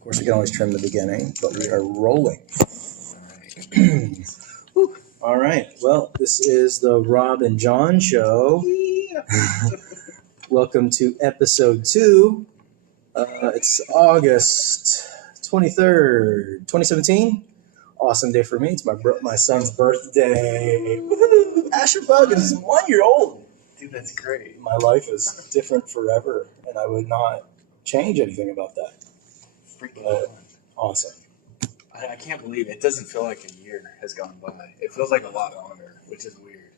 Of course, we can always trim the beginning, but we are rolling. All right. Well, this is the Rob and Jon Show. Welcome to episode 2. It's August 23rd, 2017. Awesome day for me. It's my son's birthday. Asher Bug is 1 year old. Dude, that's great. My life is different forever, and I would not change anything about that. Freaking awesome. I can't believe it. It doesn't feel like a year has gone by. It feels like a lot longer, which is weird.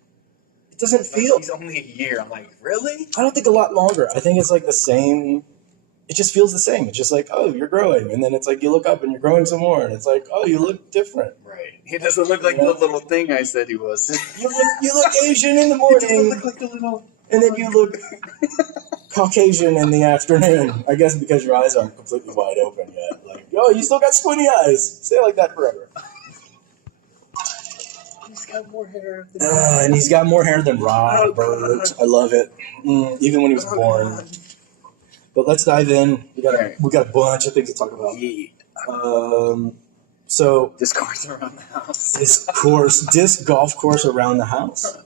It doesn't feel... He's only a year. I'm like, really? I don't think a lot longer. I think it's like the same... It just feels the same. It's just like, oh, you're growing. And then it's like you look up and you're growing some more. And it's like, oh, you look different. Right. He doesn't look like the little thing I said he was. You look Asian in the morning. He doesn't look like the little... And then you look Caucasian in the afternoon. I guess because your eyes aren't completely wide open yet. Like, oh, you still got squinty eyes. Stay like that forever. He's got more hair than And he's got more hair than Robert. I love it. Even when he was born. God. But let's dive in. We got a bunch of things to talk about. So Disc course around the house. Disc golf course around the house.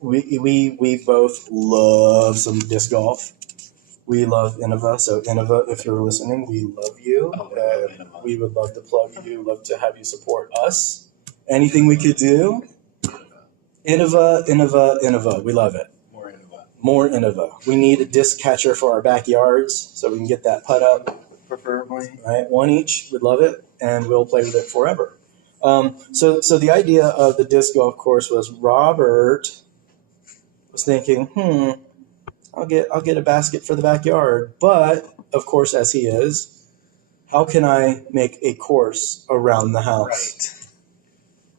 We both love some disc golf. We love Innova. So Innova, if you're listening, we love you. We would love to plug you. Love to have you support us. Anything we could do. Innova. We love it. More Innova. We need a disc catcher for our backyards so we can get that putt up. Preferably. Right, one each. We'd love it, and we'll play with it forever. So the idea of the disc golf course was Robert was thinking, I'll get a basket for the backyard, but of course, as he is, how can I make a course around the house? Right.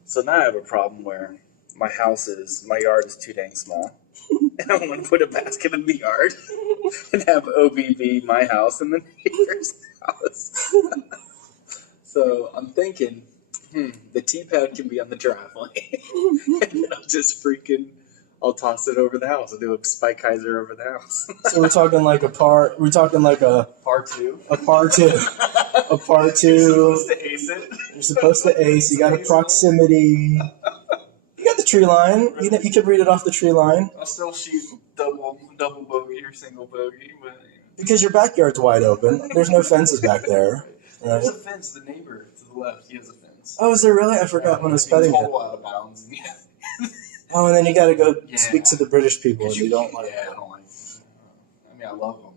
So now I have a problem where my yard is too dang small. And I want to put a basket in the yard and have OBB my house and the neighbor's house. So I'm thinking, the T-pad can be on the driveway. And then I'll toss it over the house. I'll do a spike hyzer over the house. So we're talking like a par 2. A par 2. A par 2. You're supposed to ace it. You're supposed to ace. You got a proximity. You got the tree line. You could read it off the tree line. I'll still shoot double bogey or single bogey, but because your backyard's wide open. There's no fences back there. Right? There's a fence. The neighbor to the left, he has a fence. Oh, is there really? I forgot when I was petting it. Total out of bounds. Oh, and then you got to go speak to the British people. You don't like. Yeah, I don't like. I mean, I love them.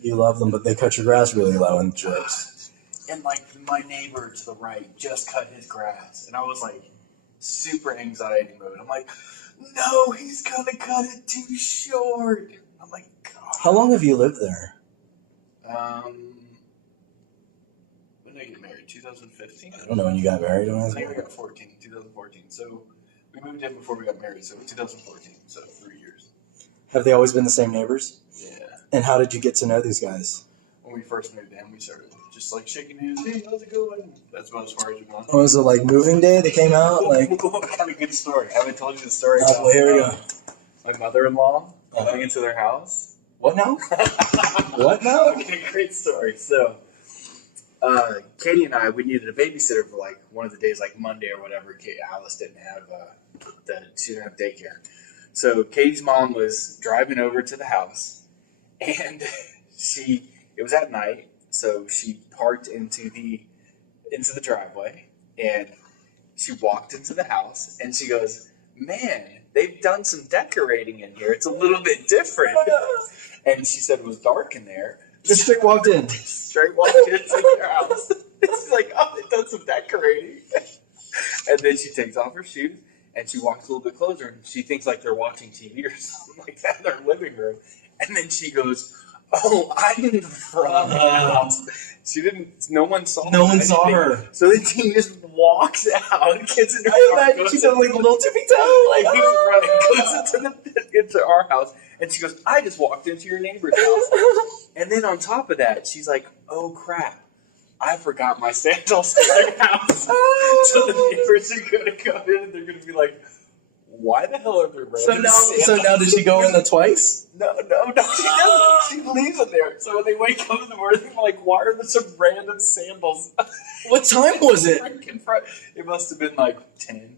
You love them, but they cut your grass really low and jerks. And like my neighbor to the right just cut his grass, and I was like, super anxiety mode. I'm like, no, he's gonna cut it too short. I'm like, God. How long have you lived there? When did I get married? 2015? I don't know when you got married. I think we got 2014. So we moved in before we got married, so 2014, so 3 years. Have they always been the same neighbors? Yeah. And how did you get to know these guys? When we first moved in, we started just like shaking hands. Hey, how's it going? That's about as far as we went. Oh, was it like moving day? They came out? Like, what kind of good story? I haven't told you the story. Well, here we go. My mother-in-law going into their house. What now? What now? Okay, great story. So, Katie and I, we needed a babysitter for like one of the days, like Monday or whatever. Alice didn't have she didn't have daycare. So Katie's mom was driving over to the house, and it was at night. So she parked into the driveway, and she walked into the house, and she goes, "Man, they've done some decorating in here. It's a little bit different." And she said it was dark in there. Just straight walked in. Straight walked into their house. She's like, "Oh, they've done some decorating." And then she takes off her shoes, and she walks a little bit closer, and she thinks like they're watching TV or something like that in their living room. And then she goes, "Oh, I'm in the front of the house." She didn't. No one saw. No one saw her. So then she just walks out, gets into I imagine she does like a little tippy toe, like he's running, goes into our house, and she goes, "I just walked into your neighbor's house." And then on top of that, she's like, "Oh crap, I forgot my sandals in their house." So the neighbors are gonna come in, and they're gonna be like, why the hell are there random So now did she go in the twice? No, she doesn't. She leaves it there. So when they wake up in the morning, they're like, why are there some random sandals? What time was it? It must have been like 10.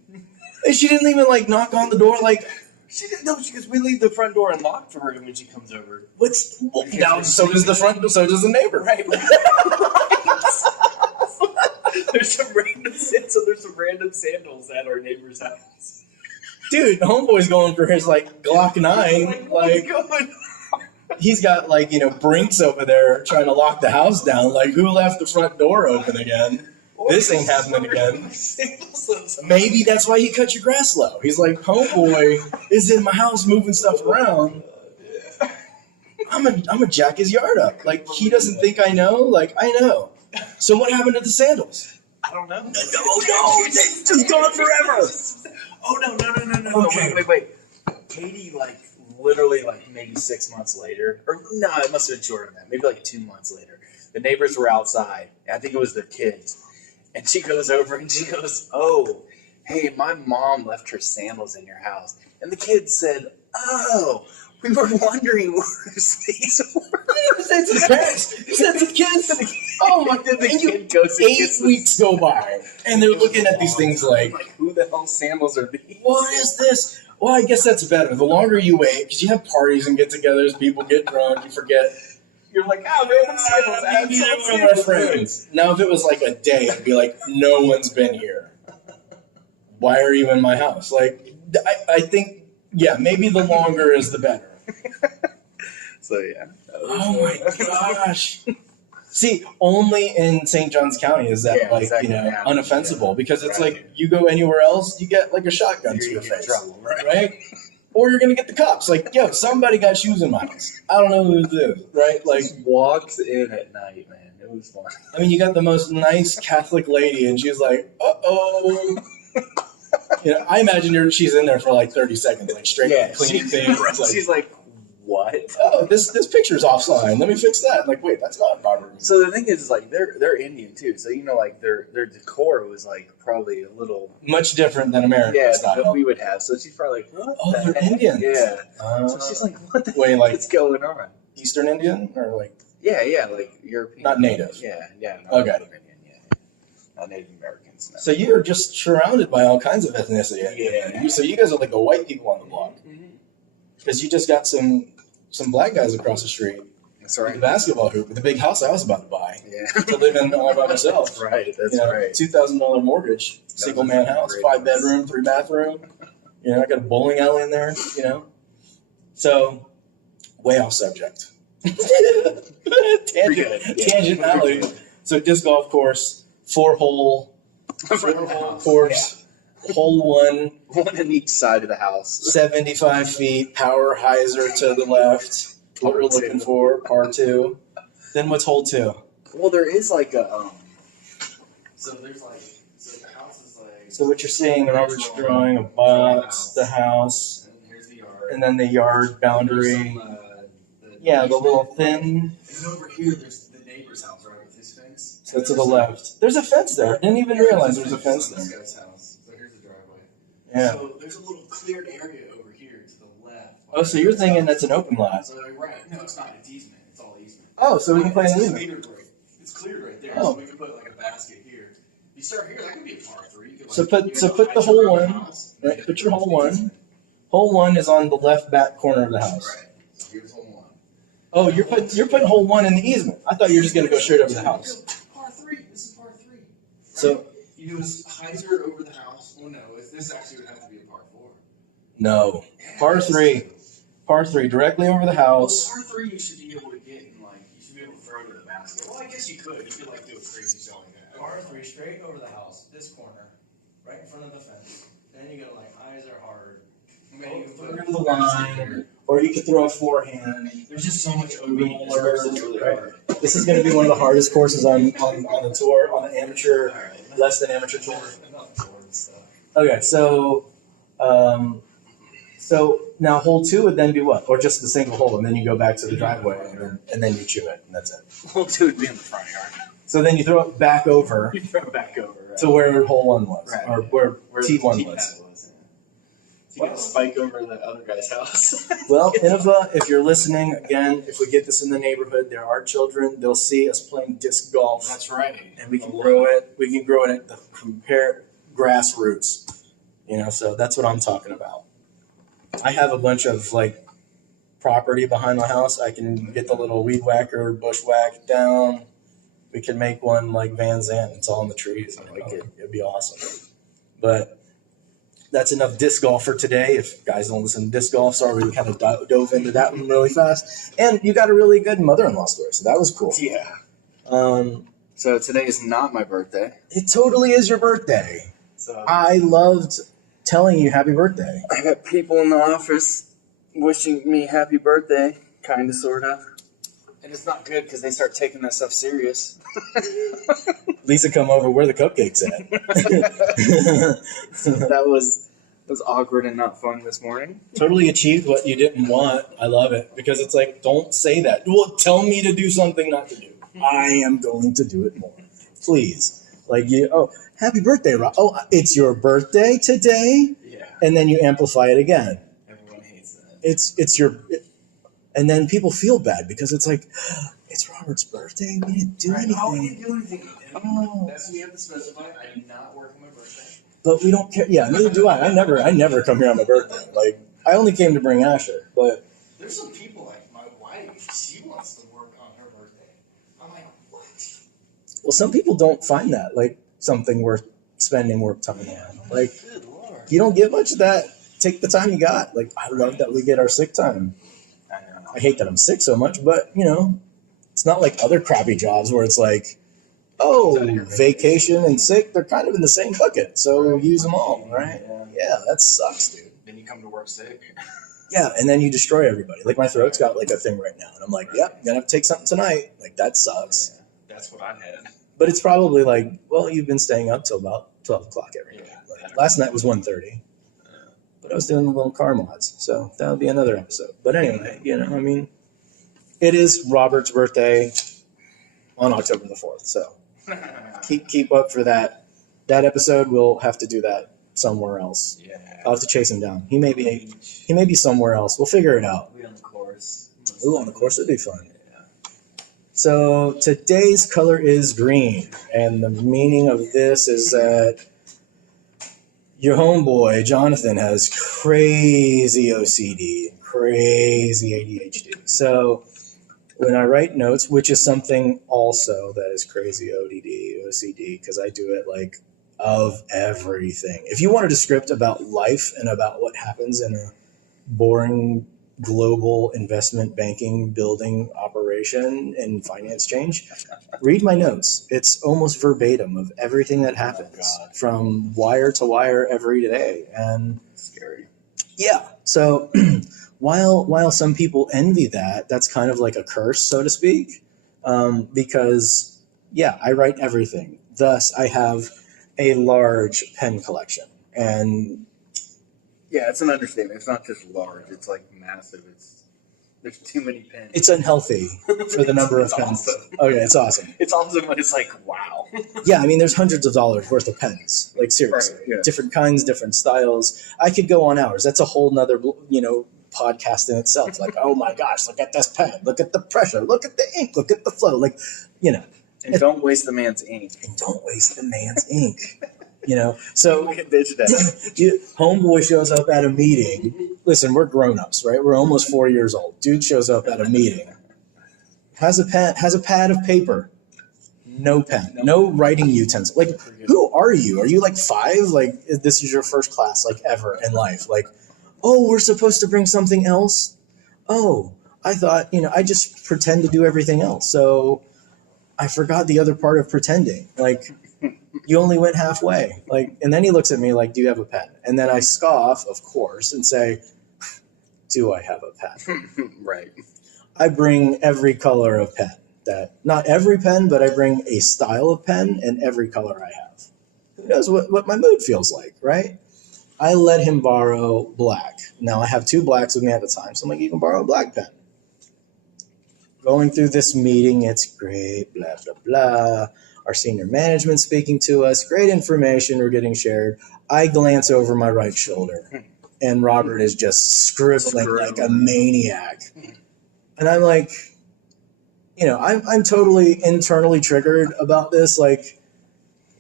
And she didn't even like knock on the door like. She didn't know because we leave the front door unlocked for her when she comes over. Now so does the neighbor. Right. There's some random sandals at our neighbor's house. Dude, homeboy's going for his like Glock 9. Like he's got like, Brinks over there trying to lock the house down. Like who left the front door open again? This ain't happening again. Maybe that's why he cut your grass low. He's like, homeboy is in my house moving stuff around. I'm a jack his yard up. Like he doesn't think I know. Like I know. So what happened to the sandals? I don't know. No, they're just gone forever. Oh no. Okay. Wait. Katie, like literally like maybe 6 months later, or no, it must have been shorter than that. Maybe like 2 months later. The neighbors were outside. I think it was their kids. And she goes over and she goes, oh, hey, my mom left her sandals in your house. And the kids said, oh, we were wondering where these were. It's the parents. It's the kids. Oh my God, the kid goes 8 weeks go by, and they're looking at these things like, who the hell sandals are these? what is this? Well, I guess that's better. The longer you wait, because you have parties and get-togethers, people get drunk, you forget. You're like, random sandals. Maybe they were our friends. Now, if it was like a day, it'd be like, no one's been here. Why are you in my house? Like, I think, yeah, maybe the longer is the better. So, yeah. Oh, my gosh. See, only in St. Johns County is that, unoffensible. Because it's like, you go anywhere else, you get like a shotgun to your face. Trouble, right? Or you're going to get the cops. Like, yo, somebody got shoes in my house. I don't know who it is, right? Like, just walks in at night, man. It was fun. I mean, you got the most nice Catholic lady, and she's like, uh-oh. I imagine she's in there for like 30 seconds, like straight up cleaning things. Like, she's like, what? Oh, this picture's offline. Let me fix that. I'm like, wait, that's not robbery. So the thing is like, they're Indian too. So, like, their decor was like probably a little... much different than American style. That we would have. So she's probably like, what? Oh, they're Indians. Yeah. So she's like, what the heck is going on? Eastern Indian? Or like... Yeah, like European. Not native. Yeah. Okay. Native Indian, not Native Americans. No. So you're just surrounded by all kinds of ethnicity. Yeah. So you guys are like the white people on the block. Because you just got some black guys across the street. That's right. The basketball hoop, the big house I was about to buy. Yeah. To live in all by myself. That's right. Right. $2,000 mortgage, single man house, 5 bedroom, 3 bathroom. I got a bowling alley in there. So way off subject. Tangent alley. So disc golf course, 4-hole course, hole 1. One in each side of the house. 75 feet, power hyzer to the left. What we're looking for, par 2. Then what's hole 2? Well, there is like a so there's like the house is like. So what you're seeing, Robert's drawing a box, the house, and here's the yard. and then the yard boundary. The little thin. And over here, there's the neighbor's house, right, with his fence. So to the left. There's a fence there. Didn't even realize there was a fence there. This guy's house. So here's the driveway. Yeah. So there's a little cleared area over here to the left. Oh, so you're thinking that's an open lot? So right. No, it's not. It's easement. It's all easement. Oh, so we can play an easement. It's cleared right there. Oh. So we can put like a basket here. You start here, that could be a par 3. You could, So put the hole 1. Right, put your hole 1. Hole 1 is on the left back corner of the house. Right. So here's hole 1. Oh, you're putting hole 1 in the easement. I thought you were just gonna go straight over the house. Par 3. This is par 3. Right? So you do a hyzer over the house. Well, no, this actually would have to be a par 4. no, par 3, directly over the house. Par 3, you should be able to get and like you should be able to throw to the basket. Well, I guess you could. You could like do a crazy shot like that. Par 3 straight over the house, this corner, right in front of the fence. Then you go like eyes are hard. Through the line, or you could throw a forehand. There's just so much OB. Right. This is going to be one of the hardest courses on the tour, on the amateur, less than amateur tour. Okay, so now hole 2 would then be what? Or just the single hole, and then you go back to the driveway, and then you chew it, and that's it. Hole 2 would be in the front yard. So then you throw it back over. You throw it back over, right. To where hole 1 was, right. or where T1 was. You got a spike over the other guy's house. Well, Innova, if you're listening, again, if we get this in the neighborhood, there are children. They'll see us playing disc golf. That's right. And we can grow it. We can grow it at the grassroots. So that's what I'm talking about. I have a bunch of property behind my house. I can get the little weed whacker, bushwhack down. We can make one like Van Zandt. It's all in the trees. It'd be awesome. But that's enough disc golf for today. If guys don't listen to disc golf, sorry, we kind of dove into that one really fast. And you got a really good mother-in-law story, so that was cool. Yeah. So today is not my birthday. It totally is your birthday. So I loved telling you happy birthday. I got people in the office wishing me happy birthday, kind of, sort of. And it's not good because they start taking that stuff serious. Lisa, come over. Where the cupcakes at? That was awkward and not fun this morning. Totally achieved what you didn't want. I love it because it's like, don't say that. Well, tell me to do something not to do. I am going to do it more. Please. Happy birthday, Rob. Oh, it's your birthday today? Yeah. And then you amplify it again. Everyone hates that. It's your... And then people feel bad because it's like, it's Robert's birthday. We didn't do anything. Oh, we didn't do anything. Oh. That's what we have to specify. I do not work on my birthday. But we don't care. Yeah, neither do I. I never come here on my birthday. I only came to bring Asher. But there's some people like my wife. She wants to work on her birthday. I'm like, what? Well, some people don't find that something worth spending work time on. Good Lord. You don't get much of that. Take the time you got. I love that we get our sick time. I hate that I'm sick so much, but it's not like other crappy jobs where it's vacation and sick, they're kind of in the same bucket. So use them all, right? Yeah, that sucks, dude. Then you come to work sick. Yeah, and then you destroy everybody. My throat's got a thing right now. And I'm like, yep, gonna have to take something tonight. That sucks. Yeah, that's what I had. But it's probably you've been staying up till about 12 o'clock every night. Last night was 1:30. But I was doing the little car mods, so that would be another episode. But anyway, it is Robert's birthday on October the 4th, so keep up for that. That episode, we'll have to do that somewhere else. Yeah. I'll have to chase him down. He may be somewhere else. We'll figure it out. We'll be on the course. Ooh, on the course would be fun. Yeah. So today's color is green, and the meaning of this is that your homeboy, Jonathan, has crazy OCD, crazy ADHD. So when I write notes, which is something also that is crazy OCD, because I do it of everything. If you wanted a script about life and about what happens in a boring global investment banking building operation and finance change, read my notes. It's almost verbatim of everything that happens from wire to wire every day. And scary. Yeah. So while some people envy that, that's kind of like a curse, so to speak, because I write everything. Thus, I have a large pen collection. And yeah, it's an understatement. It's not just large. It's massive. There's too many pens. It's unhealthy for the number of pens. Awesome. Oh yeah, it's awesome. It's awesome, but it's wow. Yeah, I mean, there's hundreds of dollars worth of pens. Seriously, right, yeah. Different kinds, different styles. I could go on hours. That's a whole nother, podcast in itself. Oh my gosh, look at this pen. Look at the pressure. Look at the ink. Look at the flow. And don't waste the man's ink. And don't waste the man's ink. So bitch homeboy shows up at a meeting. Listen, we're grown-ups, right? We're almost 4 years old. Dude shows up at a meeting. Has a pad of paper. No pen. No writing utensil. Who are you? Are you 5? This is your first class ever in life. Oh, we're supposed to bring something else? Oh, I thought, I just pretend to do everything else. So I forgot the other part of pretending. You only went halfway. And then he looks at me do you have a pen? And then I scoff, of course, and say, do I have a pen? Right. I bring every color of pen. Not every pen, but I bring a style of pen and every color I have. Who knows what my mood feels like, right? I let him borrow black. Now I have 2 blacks with me at the time, so I'm you can borrow a black pen. Going through this meeting, it's great, blah, blah, blah. Our senior management speaking to us, great information we're getting shared. I glance over my right shoulder. and Robert is just scribbling like a maniac. And I'm like, I'm totally internally triggered about this. Like,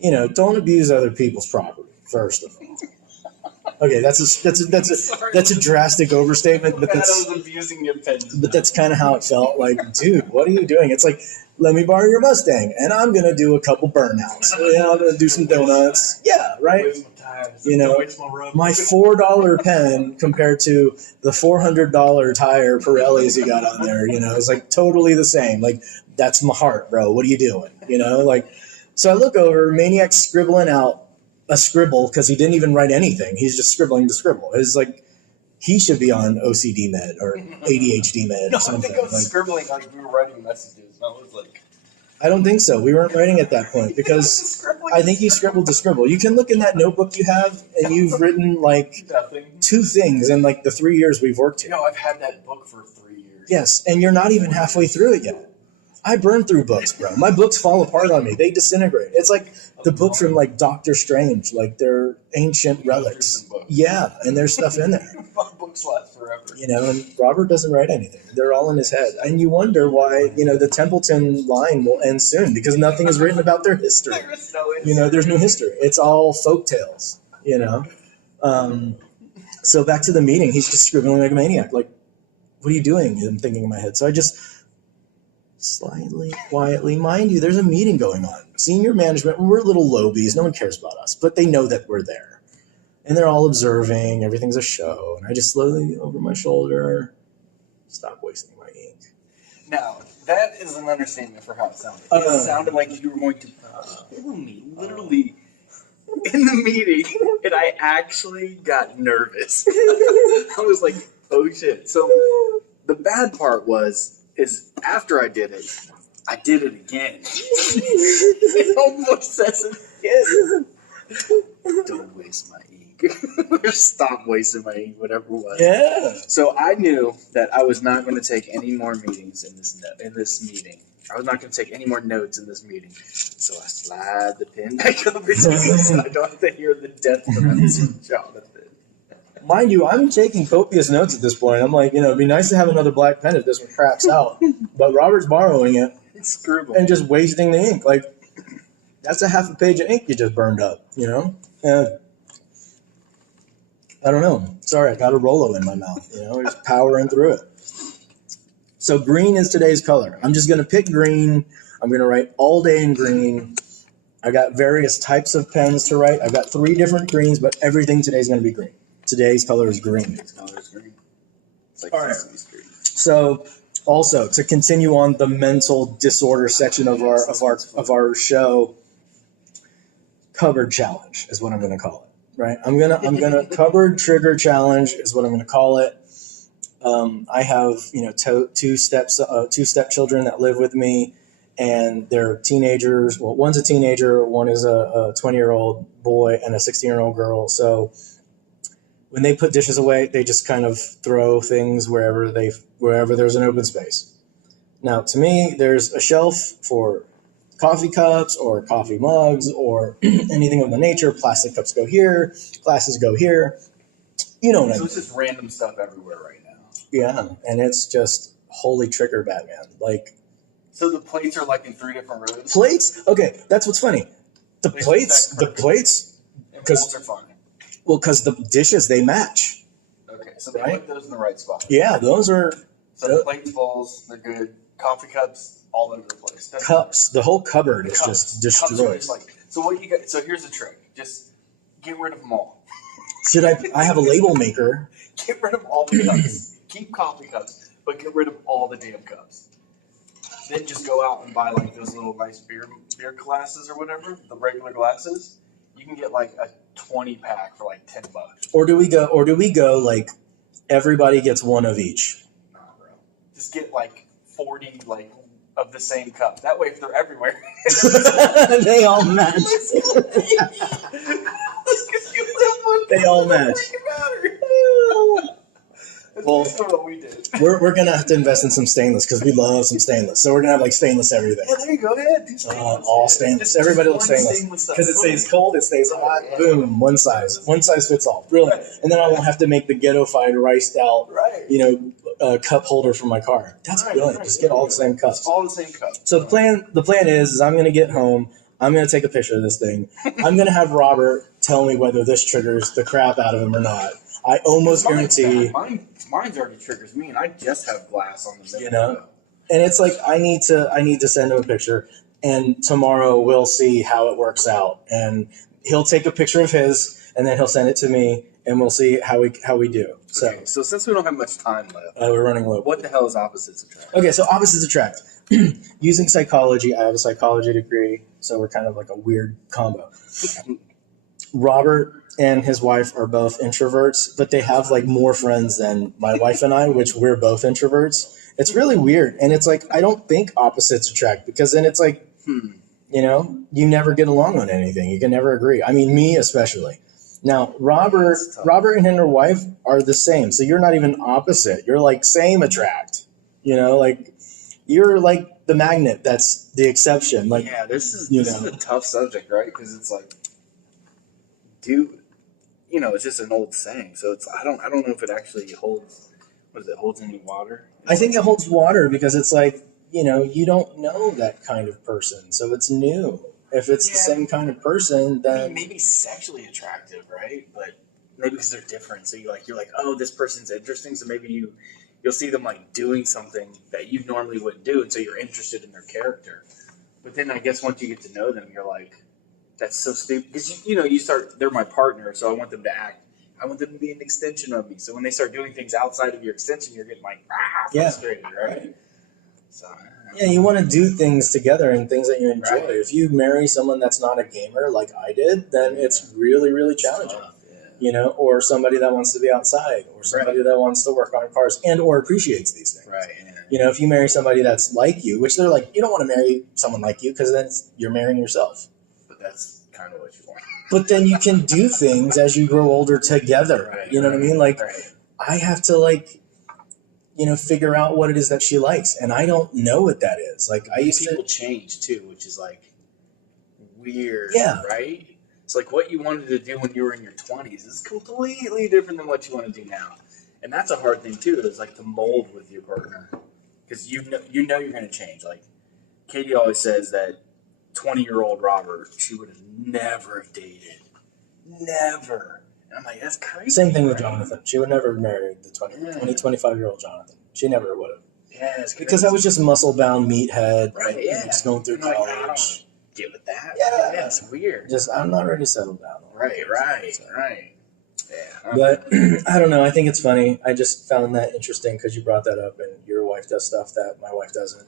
don't abuse other people's property, first of all. Okay, that's a drastic overstatement, but I was abusing your pen. But that's kind of how it felt. Like, dude, what are you doing? It's like, let me borrow your Mustang, and I'm gonna do a couple burnouts. I'm gonna do some donuts. Yeah, right. My $4 pen compared to the $400 tire Pirellis you got on there. It's like totally the same. Like, that's my heart, bro. What are you doing? So I look over, Maniac's scribbling out a scribble because he didn't even write anything. He's just scribbling to scribble. It's like he should be on OCD med or ADHD med or something. I think I was scribbling like we were writing messages. And I was like, I don't think so. We weren't writing at that point because I think you scribbled to scribble. You can look in that notebook you have, and you've written like nothing. 2 things in like the 3 years we've worked here. I've had that book for 3 years. Yes, and you're not even halfway through it yet. I burn through books, bro. My books fall apart on me. They disintegrate. It's like the book from like Doctor Strange, like they're ancient relics. Yeah, and there's stuff in there. My books last forever. And Robert doesn't write anything. They're all in his head. And you wonder why, the Templeton line will end soon because nothing is written about their history. There's no history. There's no history. It's all folk tales, So back to the meeting, he's just scribbling like a maniac. Like, what are you doing? I'm thinking in my head. So I just slightly, quietly, mind you, there's a meeting going on. Senior management, we're little lobies. No one cares about us, but they know that we're there. And they're all observing. Everything's a show. And I just slowly, over my shoulder, stop wasting my ink. Now, that is an understatement for how it sounded. It sounded like you were going to kill me, literally, in the meeting, and I actually got nervous. I was like, oh shit. So the bad part is after I did it again. It almost says it again. Don't waste my ink. Or stop wasting my ink, whatever it was. Yeah. So I knew that I was not going to take any more meetings in this meeting. I was not going to take any more notes in this meeting. So I slide the pen back over to you so I don't have to hear the death threats of Jonathan. Mind you, I'm taking copious notes at this point. I'm like, it'd be nice to have another black pen if this one craps out. But Robert's borrowing it and just wasting the ink. Like, that's a half a page of ink you just burned up, And I don't know. Sorry, I got a Rolo in my mouth, just powering through it. So green is today's color. I'm just going to pick green. I'm going to write all day in green. I got various types of pens to write. I've got 3 different greens, but everything today is going to be green. Today's color is green. Today's color is green. It's like all right. So also to continue on the mental disorder section of our show, cupboard challenge is what I'm going to call it. Right? I'm gonna cupboard trigger challenge is what I'm going to call it. I have two stepchildren that live with me, and they're teenagers. Well, one's a teenager, one is a 20-year-old boy, and a 16-year-old girl. So when they put dishes away, they just kind of throw things wherever there's an open space. Now, to me, there's a shelf for coffee cups or coffee mugs or anything of the nature. Plastic cups go here, glasses go here. You know what I mean. So it's just random stuff everywhere right now. Yeah, and it's just holy trigger Batman. Like, so the plates are like in 3 different rows? Plates? Okay, that's what's funny. The plates, because are fun. Well, because the dishes, they match. Okay, so they put those in the right spot. Yeah, those are... So the plates, bowls, they're good. Coffee cups, all over the place. Cups. The whole cupboard is just destroyed. So what you got? So here's the trick. Just get rid of them all. Should I have a label maker. Get rid of all the cups. Keep coffee cups, but get rid of all the damn cups. Then just go out and buy like those little nice beer glasses or whatever, the regular glasses. You can get like a 20-pack for like $10. Or do we go like everybody gets one of each? Nah, bro. Just get like 40 like of the same cup. That way, if they're everywhere, they all match. They all match. Well, we did. we're gonna have to invest in some stainless because we love some stainless. So we're gonna have like stainless everything. Yeah, there you go. Yeah, do stainless. All stainless. Everybody looks stainless because it stays cold, it stays hot. Boom, one size fits all. Brilliant. And then I won't have to make the ghetto-fied riced out, cup holder for my car. That's brilliant. Just get all the same cups. All the same cups. So the plan is I'm gonna get home. I'm gonna take a picture of this thing. I'm gonna have Robert tell me whether this triggers the crap out of him or not. I almost guarantee. Mine's already triggers me, and I just have glass on the middle. You know, and it's like I need to send him a picture, and tomorrow we'll see how it works out, and he'll take a picture of his, and then he'll send it to me, and we'll see how we do. Okay, so since we don't have much time left, we're running low. What the hell is opposites attract? Okay, so opposites attract. Using psychology, I have a psychology degree, so we're kind of like a weird combo. Robert and his wife are both introverts, but they have like more friends than my wife and I, which we're both introverts. It's really weird. And it's like, I don't think opposites attract because then it's like, you never get along on anything. You can never agree. I mean, me especially. Now, Robert and his wife are the same. So you're not even opposite. You're like same attract, like you're like the magnet. That's the exception. Like, yeah, this is a tough subject, right? Because it's like, it's just an old saying. So it's I don't know if it actually holds. Holds any water? I think it holds water because it's like you don't know that kind of person, so it's new. If it's the same kind of person, then maybe sexually attractive, right? But maybe because they're different. So you're like, oh, this person's interesting. So maybe you'll see them like doing something that you normally wouldn't do, and so you're interested in their character. But then I guess once you get to know them, you're like, that's so stupid. Because, you start, they're my partner, so I want them to act. I want them to be an extension of me. So when they start doing things outside of your extension, you're getting like, frustrated, right? So, yeah, you want to do things together and things that you enjoy. Right. If you marry someone that's not a gamer like I did, then it's really, really challenging. Or somebody that wants to be outside, or somebody that wants to work on cars and or appreciates these things. Right. Yeah. If you marry somebody that's like you, which they're like, you don't want to marry someone like you because then you're marrying yourself. That's kind of what you want. But then you can do things as you grow older together. Right, you know what I mean? Like, right. I have to figure out what it is that she likes, and I don't know what that is. Like, people change too, which is like weird. Yeah. Right. It's like what you wanted to do when you were in your 20s is completely different than what you want to do now, and that's a hard thing too. Is like to mold with your partner because you know you're going to change. Like Katie always says that 20-year-old Robert, she would have never dated. Never. And I'm like, that's crazy. Same thing with Jonathan. She would never have married the 25-year-old Jonathan. She never would have. Yeah, it's because I was just muscle-bound meathead. Right, yeah. Just going through college. college. I don't get with that. Yeah. It's weird. I'm not ready to settle down. Right. Yeah. But I don't know. I think it's funny. I just found that interesting because you brought that up, and your wife does stuff that my wife doesn't.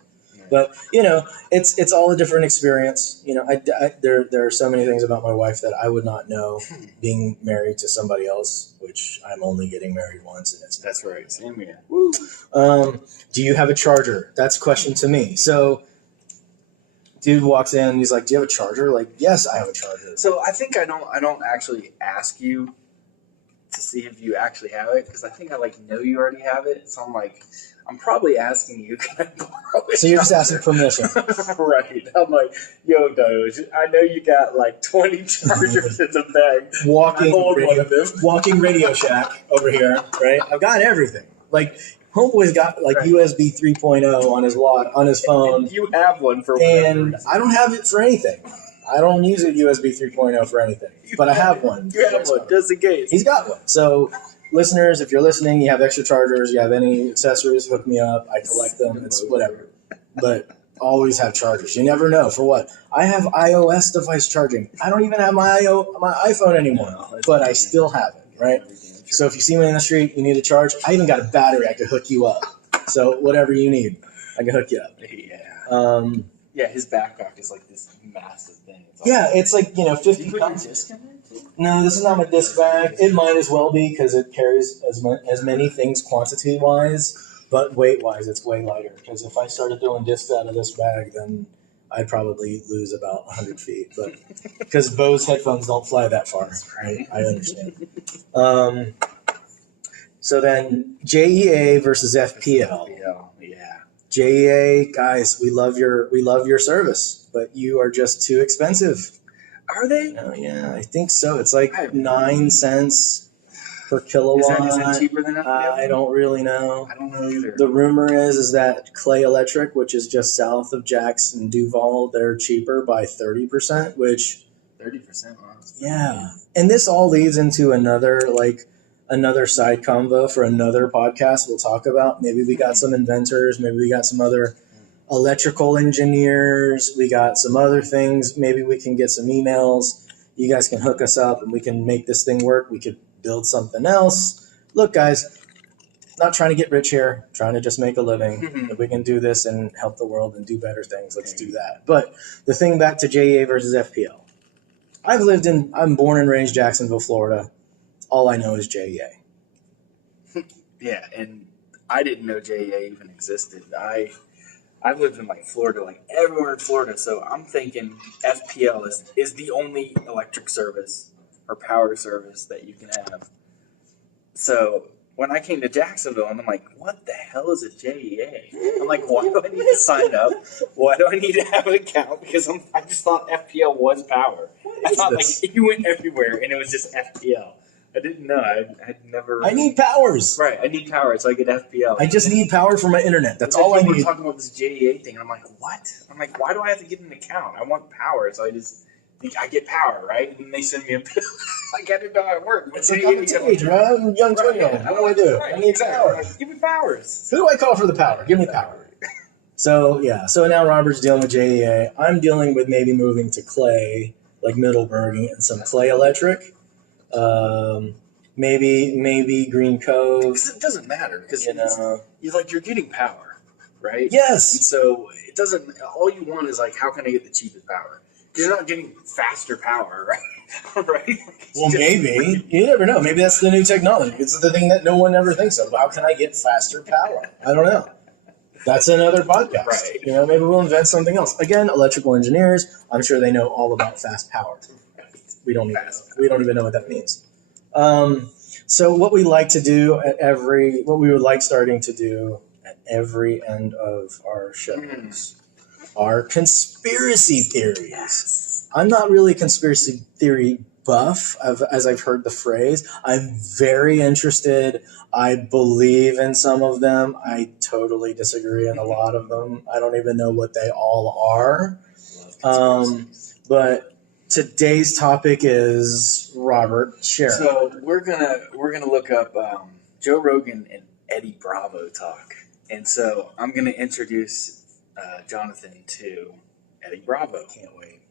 But it's all a different experience. There are so many things about my wife that I would not know being married to somebody else, which I'm only getting married once, and that's right. Same here. Woo. Do you have a charger? That's a question to me. So, dude walks in, he's like, "Do you have a charger?" Like, yes, I have a charger. So I think I don't actually ask you to see if you actually have it because I think I know you already have it. So I'm probably asking you, can I borrow it? So you're just asking permission. Right. I'm like, yo, Doge, I know you got 20 chargers in the bag. Walking Radio Shack over here, right? I've got everything. Homeboy's got USB 3.0 on his on his phone. You have one for and I don't have it for anything. I don't use a USB 3.0 for anything, but I have one. You have one, just in case. He's got one. So, listeners, if you're listening, you have extra chargers, you have any accessories, hook me up. I collect them. It's whatever. But always have chargers. You never know for what. I have iOS device charging. I don't even have my iPhone anymore, but I still have it, right? So if you see me in the street, you need a charge. I even got a battery. I could hook you up. So whatever you need, I can hook you up. Yeah. His backpack is this massive thing. It's 50 you put your disc in it too? No, this is not my disc bag. It might as well be because it carries as many things quantity-wise, but weight-wise, it's way lighter. Because if I started throwing discs out of this bag, then I'd probably lose about 100 feet. But because Bose headphones don't fly that far, right? I understand. So then JEA versus FPL. Yeah. JEA, guys, we love your service, but you are just too expensive. Are they? Oh, yeah, I think so. It's like 9 cents per kilowatt. Is that cheaper than FPL? I don't really know. I don't know either. The rumor is that Clay Electric, which is just south of Jackson, Duval, they're cheaper by 30%, which 30%. yeah. And this all leads into another side convo for another podcast we'll talk about. Maybe we got some inventors, maybe we got some other electrical engineers, we got some other things. Maybe we can get some emails. You guys can hook us up and we can make this thing work. We could build something else. Look, guys, not trying to get rich here, trying to just make a living. If we can do this and help the world and do better things, let's do that. But the thing back to JEA versus FPL. I'm born and raised Jacksonville, Florida. All I know is JEA. Yeah, and I didn't know JEA even existed. I've lived in Florida, everywhere in Florida, so I'm thinking FPL is the only electric service or power service that you can have. So when I came to Jacksonville, and I'm like, what the hell is a JEA? I'm like, why do I need to sign up? Why do I need to have an account? Because I just thought FPL was power. I thought you went everywhere and it was just FPL. I didn't know. I'd never. I need powers. Right, I need power so I get FPL. I just need power for my internet. That's all I need. We're talking about this JEA thing, and I'm like, what? I'm like, why do I have to get an account? I want power, so I get power, right? And they send me a bill. I didn't know how it worked. It's like I'm a teenager. I'm a young 20-year-old. What do I do? I need power. Give me powers. Who do I call for the power? Give me power. So now Robert's dealing with JEA. I'm dealing with maybe moving to Clay, like Middleburg, and getting some Clay Electric. Maybe Green Cove. Because it doesn't matter. Because you're getting power, right? Yes. And so it doesn't. All you want is how can I get the cheapest power? Because you're not getting faster power, right? Right? Well, maybe you never know. Maybe that's the new technology. It's the thing that no one ever thinks of. How can I get faster power? I don't know. That's another podcast. Right. Maybe we'll invent something else. Again, electrical engineers. I'm sure they know all about fast power. We don't even know what that means. So what we like to do what we would like starting to do at every end of our shows are conspiracy theories. Yes. I'm not really a conspiracy theory buff, as I've heard the phrase. I'm very interested. I believe in some of them. I totally disagree in a lot of them. I don't even know what they all are. But today's topic is Robert. Share. So we're gonna look up Joe Rogan and Eddie Bravo talk, and so I'm gonna introduce Jonathan to Eddie Bravo. Can't wait.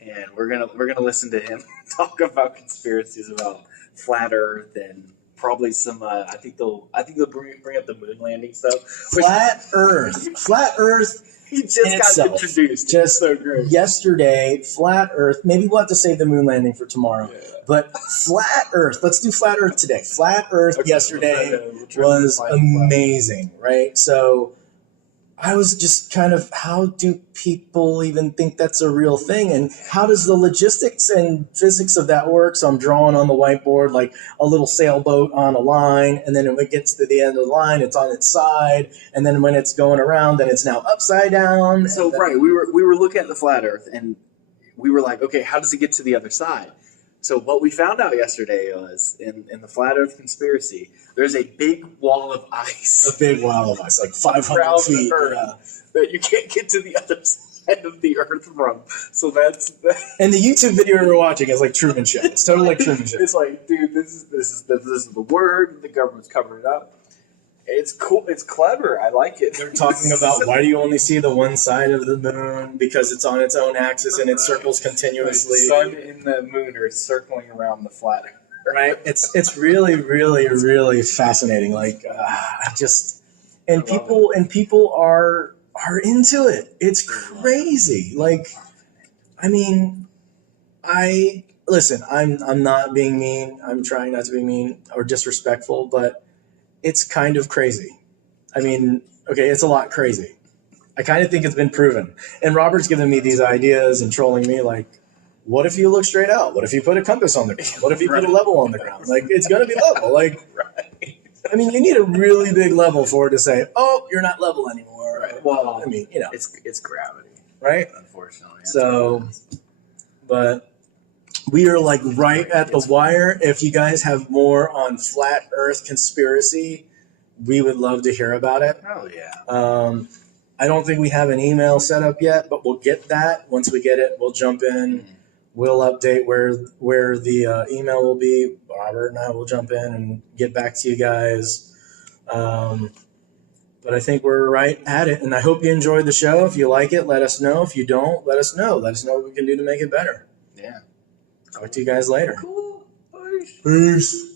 And we're gonna listen to him talk about conspiracies about flat Earth and probably some. I think they'll bring up the moon landing stuff. Flat Earth. He just got introduced. Just so great. Yesterday, flat Earth. Maybe we'll have to save the moon landing for tomorrow. Yeah. But flat Earth. Let's do flat Earth today. Flat Earth yesterday was amazing, right? So I was just kind of, how do people even think that's a real thing? And how does the logistics and physics of that work? So I'm drawing on the whiteboard like a little sailboat on a line. And then when it gets to the end of the line, it's on its side. And then when it's going around, then it's now upside down. So, right, we were looking at the flat Earth and we were like, okay, how does it get to the other side? So what we found out yesterday was in the flat Earth conspiracy, there's a big wall of ice. A big wall of ice, like 500 feet. That you can't get to the other side of the Earth from. So that's... And the YouTube video we were watching is like Truman Show. It's totally like Truman Show. It's like, dude, this is the word. The government's covering it up. It's cool. It's clever. I like it. They're talking about why do you only see the one side of the moon? Because it's on its own axis and it circles continuously. The sun and the moon are circling around the flat Earth. Right? It's really, really, really fascinating. Like people are into it. It's crazy. Like, I mean, I'm not being mean. I'm trying not to be mean or disrespectful, but it's kind of crazy. I mean, okay, it's a lot crazy. I kind of think it's been proven. And Robert's giving me these ideas and trolling me like, what if you look straight out? What if you put a compass on the ground? What if you put a level on the ground? Like, it's going to be level. Like, right. I mean, you need a really big level for it to say, "Oh, you're not level anymore." Right. Well, I mean, it's gravity, right? unfortunately. So, but we are like right at the wire. If you guys have more on flat Earth conspiracy, we would love to hear about it. Oh yeah. I don't think we have an email set up yet, but we'll get that. Once we get it, we'll jump in. We'll update where the email will be. Robert and I will jump in and get back to you guys. But I think we're right at it, and I hope you enjoyed the show. If you like it, let us know. If you don't, let us know. Let us know what we can do to make it better. Yeah. Talk to you guys later. Cool. Peace. Peace.